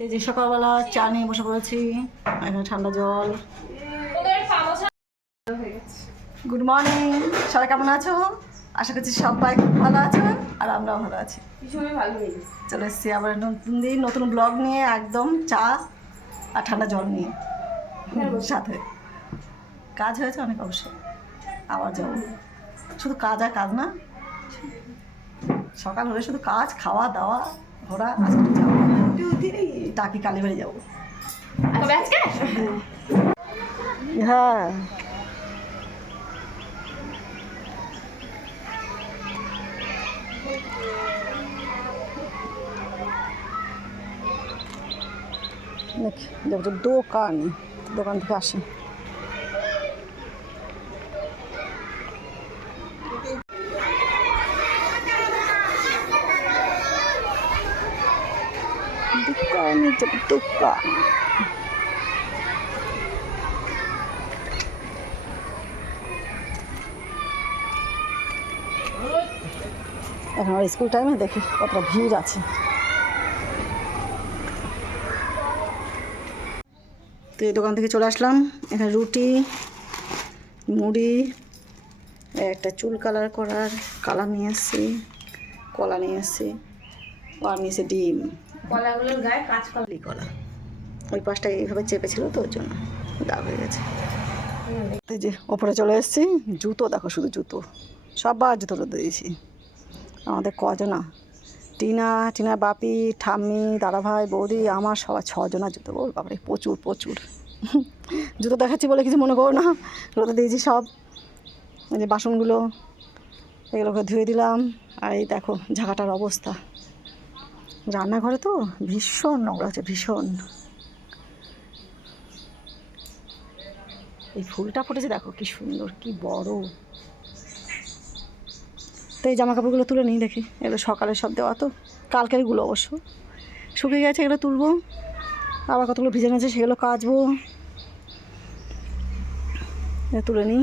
তো যে সকালবেলা চা নিয়ে বসে পড়েছি এখানে ঠান্ডা জল। গুড মর্নিং সবাই কেমন আছো? আশা করছি সবাই খুব ভালো আছো আর আমরাও ভালো আছি। হয়ে চলে এসেছি আবার নতুন দিন নতুন ব্লগ নিয়ে একদম চা আর ঠান্ডা জল নিয়ে। সাথে। কাজ হয়েছে অনেক অবশ্যই আবার যাব। শুধু কাজ আর কাজ না। সকাল হলে শুধু কাজ খাওয়া দাওয়া ঘোরা আজকে যাব কালে বেড়ে যাব। হ্যাঁ। দেখি দোকান দোকান থেকে আসি। দোকান এখন আর স্কুল টাইমে দেখি কতটা ভিড় আছে। তো এই দোকান থেকে চলে আসলাম। এখানে রুটি, মুড়ি, একটা চুল কালার করার, কালার নিয়ে এসেছি, কলা নিয়ে এসেছি, আর নিয়েছে ডিম। কলাগুলোর গায়ে কলা। ওই পাশটা এইভাবে চেপেছিল তো ওর জন্য দাগ হয়ে গেছে। যে ওপরে চলে এসেছি, জুতো দেখো, শুধু জুতো। সবার জুতো রোদে দিয়েছি। আমাদের কজনা, টিনা, টিনার বাপি, ঠাম্মি, দাদাভাই, বৌদি, আমার সবার ছজনা জুতো। বল বাবারে প্রচুর প্রচুর। জুতো দেখাচ্ছি বলে কিছু মনে করো না। রোদে দিয়েছি সব। এই যে বাসনগুলো, এগুলোকে ধুয়ে দিলাম। আর এই দেখো, ঝাঁকাটার অবস্থা। রান্নাঘরে তো ভীষণ নোংরা হচ্ছে ভীষণ। এই ফুলটা ফুটেছে, দেখো কি সুন্দর, কি বড়। তো এই জামা কাপড়গুলো তুলে নিই দেখি, এগুলো সকালে সব দেওয়া তো কালকেরগুলো অবশ্য। শুকিয়ে গেছে, এগুলো তুলবো। আবার কতগুলো ভিজে গেছে সেগুলো কাচবো। তুলে নিই,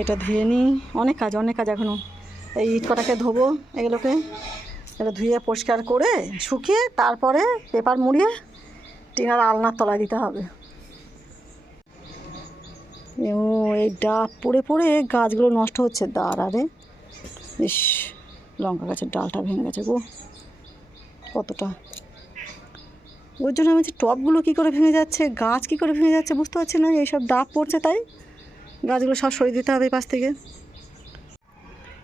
এটা ধুয়ে নিই। অনেক কাজ অনেক কাজ এখনও এই ইট কটাকে ধোবো এগুলোকে। এটা ধুয়ে পরিষ্কার করে শুকিয়ে তারপরে পেপার মুড়িয়ে টিনার আলনার তলায় দিতে হবে। ও, এই ডাব পড়ে পড়ে গাছগুলো নষ্ট হচ্ছে। দাঁড়ারে ইস, লঙ্কা গাছের ডালটা ভেঙে গেছে গো। কতটা। ওর জন্য আমি টবগুলো কী করে ভেঙে যাচ্ছে, গাছ কী করে ভেঙে যাচ্ছে বুঝতে পারছি না। এইসব ডাব পড়ছে তাই গাছগুলো সব সরিয়ে দিতে হবে পাশ থেকে।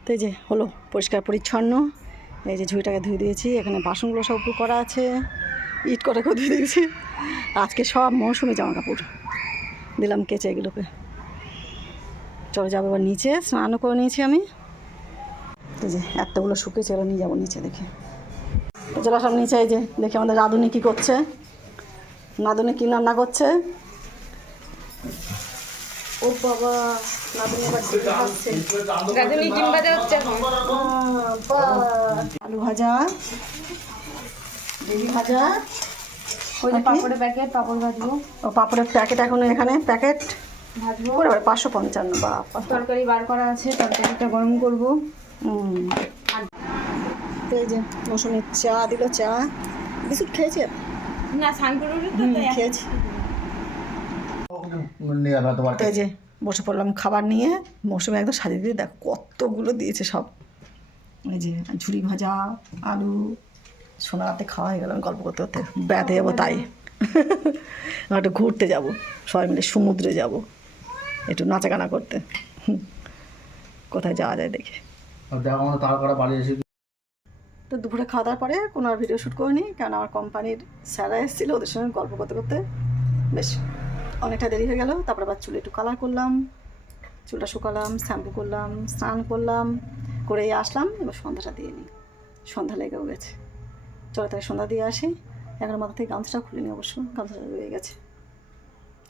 তো এই যে হলো পরিষ্কার পরিচ্ছন্ন। এই যে ঝুড়িটাকে ধুয়ে দিয়েছি, এখানে বাসনগুলো সব উপর করা আছে, ইট কটাকেও ধুয়ে দিয়েছি। আজকে সব মৌসুমি জামা কাপড় দিলাম কেচে এগুলোকে। চলো যাব এবার নিচে, স্নানও করে নিয়েছি আমি। যে এতগুলো শুকিয়েছে এগুলো নিয়ে যাব নিচে দেখে। চলো সব নিচে, এই যে দেখি আমাদের রাঁধুনি কী করছে। নাদুনি কী রান্না করছে? ও বাবা নাদুনি এবার ডিম ভাজছে ডিম ভাজা হচ্ছে আলু ভাজা বেবি ভাজা ওই পাপড়ের প্যাকেট পাপড় ভাজবো। ও পাপড়ের প্যাকেট এখন এখানে প্যাকেট ভাজবো। করে পাঁচশো পঞ্চান্ন বা তরকারি বার করা আছে তরকারিটা গরম করব। এই যে মৌসুমির চা দিল চা। বিস্কুট খেয়েছি? না খেয়েছি। নিয়ে যাবে তোমার এই যে বসে পড়লাম খাবার নিয়ে মৌসুমি একদম সাজিয়ে দিয়ে দেখ কতগুলো দিয়েছে সব। এই যে ঝুড়ি ভাজা আলু সোনা রাতে খাওয়া হয়ে গেল গল্প করতে করতে বেড়াতে যাব তাই। একটু ঘুরতে যাব সবাই মিলে সমুদ্রে যাব একটু নাচাগানা করতে। কোথায় যাওয়া যায় দেখে। তো দুপুরে খাওয়া দাওয়ার পরে কোনো আর ভিডিও শ্যুট করিনি কারণ আমার কোম্পানির স্যারা এসেছিল ওদের সঙ্গে গল্প করতে করতে। বেশ। অনেকটা দেরি হয়ে গেল, তারপর আবার চুলে একটু কালার করলাম, চুলটা শুকালাম শ্যাম্পু করলাম, স্নান করলাম করে আসলাম, এবার সন্ধ্যাটা দিয়ে নিই। সন্ধ্যা লেগেও গেছে। চলে তাই সন্ধ্যা দিয়ে আসি। এখন মাথা থেকে গামছাটা খুলিনি অবশ্য, গামছাটা রয়ে গেছে।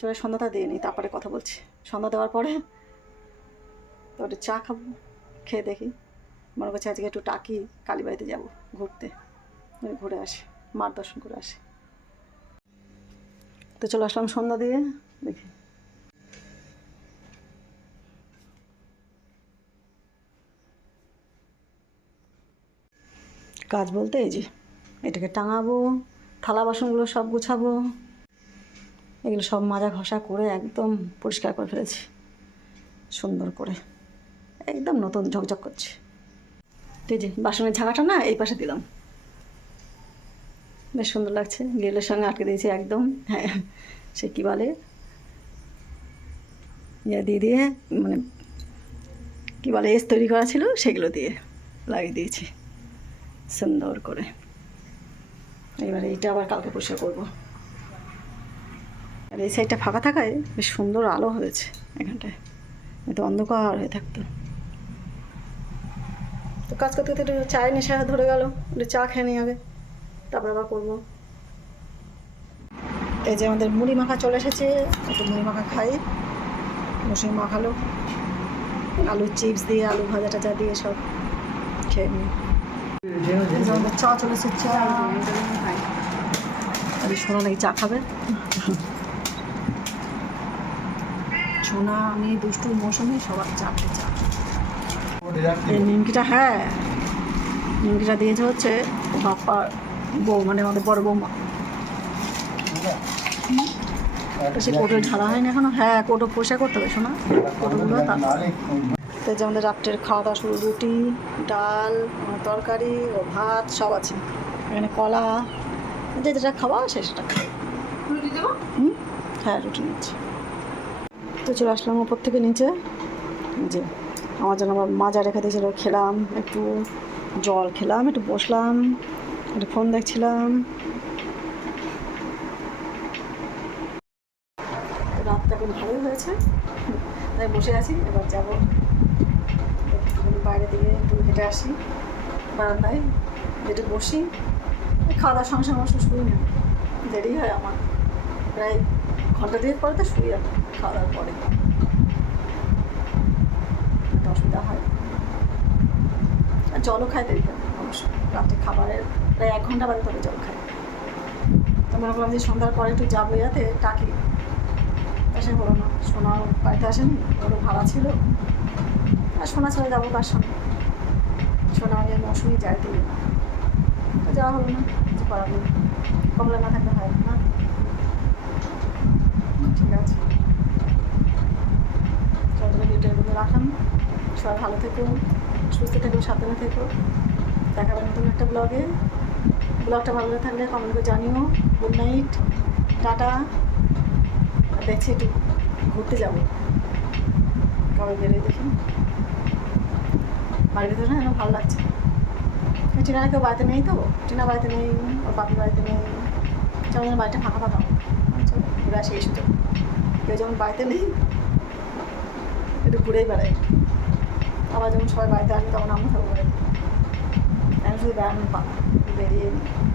চলে সন্ধ্যাটা দিয়ে নিই, তারপরে কথা বলছি। সন্ধ্যা দেওয়ার পরে তো একটু চা খাব, খেয়ে দেখি। মনে করছে আজকে একটু টাকি কালীবাড়িতে যাব ঘুরতে। ঘুরে আসি মার দর্শন করে আসি। তো চলে আসলাম সন্ধ্যা দিয়ে, দেখি। কাজ বলতে এই যে, এটাকে টাঙাবো, থালা বাসনগুলো সব গুছাবো। এগুলো সব মাজা ঘষা করে একদম পরিষ্কার করে ফেলেছি, সুন্দর করে। একদম নতুন ঝকঝক করছে। ঠিক যে, বাসনের ঝাঁকাটা না এই পাশে দিলাম। বেশ সুন্দর লাগছে। গ্রিলের সঙ্গে আটকে দিয়েছি একদম। হ্যাঁ সে কী বলে? ইয়ে দিয়ে দিয়ে মানে কী বলে, এস তৈরি করা ছিল, সেগুলো দিয়ে লাগিয়ে দিয়েছি। সুন্দর করে। এবারে এইটা আবার কালকে পরিষ্কার করব। আর এই সাইডটা ফাঁকা থাকায় বেশ সুন্দর আলো হয়েছে এখানটায়। এত অন্ধকার হয়ে থাকতো। তো কাজ করতে করতে একটু চায়ের নেশা ধরে গেল। একটু চা খেয়ে নিই আগে। তারপর আবার করব। এই যে আমাদের মুড়ি মাখা চলে এসেছে, একটু মুড়ি মাখা খাই। বসে মাখালো আলু চিপস দিয়ে, আলু ভাজা টাজা দিয়ে সব খেয়ে নিই। আমাদের চা চলে এসেছে, চা। আর সোনা নাকি চা খাবে। সোনা আমি দুষ্টু মৌসুমি সবার চা চা। এই নিমকিটা হ্যাঁ। নিমকিটা দিয়েছে হচ্ছে বাপ্পার বউ মানে আমাদের বড় বৌমা। সে কোটো ঢালা হয়নি এখনও? হ্যাঁ কোটো পয়সা করতে হবে শোনা কোটোগুলো তো যে আমাদের রাত্রের খাওয়া দাওয়া শুরু রুটি ডাল তরকারি ও ভাত সব আছে। এখানে কলা যে যেটা খাওয়া সে সেটা হুম? হ্যাঁ রুটি নিচ্ছি। তো চলে আসলাম ওপর থেকে নিচে। যে আমার জন্য আবার মাজা রেখে দিয়েছিল খেলাম একটু জল খেলাম একটু বসলাম। একটু ফোন দেখছিলাম। রাতটা খুব ভালোই হয়েছে। তাই বসে আছি, এবার যাব বাইরে দিকে একটু হেঁটে আসি, বারান্দায় যেটু বসি। খাওয়া দাওয়ার সঙ্গে সঙ্গে শুই না, দেরি হয় আমার। প্রায় ঘণ্টা দুয়েক পরে তো শুই আমি খাওয়া দাওয়ার পরে। একটা অসুবিধা হয়। জলও খাই দেরি হয় রাত্রে খাবারের প্রায় এক ঘণ্টা বাদে তবে জল খাই তো মনে করলাম যে সন্ধ্যার পরে একটু যাব ইয়াতে, টাকি। তা সে হলো না সোনা বাড়িতে আসেনি, ওরও ভাড়া ছিল। আর সোনা ছেড়ে যাব কার সঙ্গে? সোনা আগে মৌসুমি তুলি না তো যাওয়া হলো না, কিছু করার নেই। কমলা না থাকলে হয় না। ঠিক আছে। ভিডিওর মধ্যে রাখলাম সবাই ভালো থেকো, সুস্থ থেকো, সাবধানে থেকো। দেখাবে নতুন একটা ব্লগে ব্লগটা ভালো থাকলে কমেন্ট করে জানিও। Good night tata. দেখছি একটু ঘুরতে যাব। কবে বেরোয় দেখি। বাড়ির ভিতরে না ভালো লাগছে টিনারা কেউ বাড়িতে নেই তো? টিনা বাড়িতে নেই, ওর বাপি বাড়িতে নেই। যেমন বাড়িটা ফাঁকা ফাঁকা। চলো ঘুরে আসি এই সুযোগ। কেউ যেমন বাড়িতে নেই, একটু ঘুরেই বেড়াই। আবার যখন সবাই বাড়িতে আসবে, তখন আমরা থাকব বাড়িতে। আমি শুধু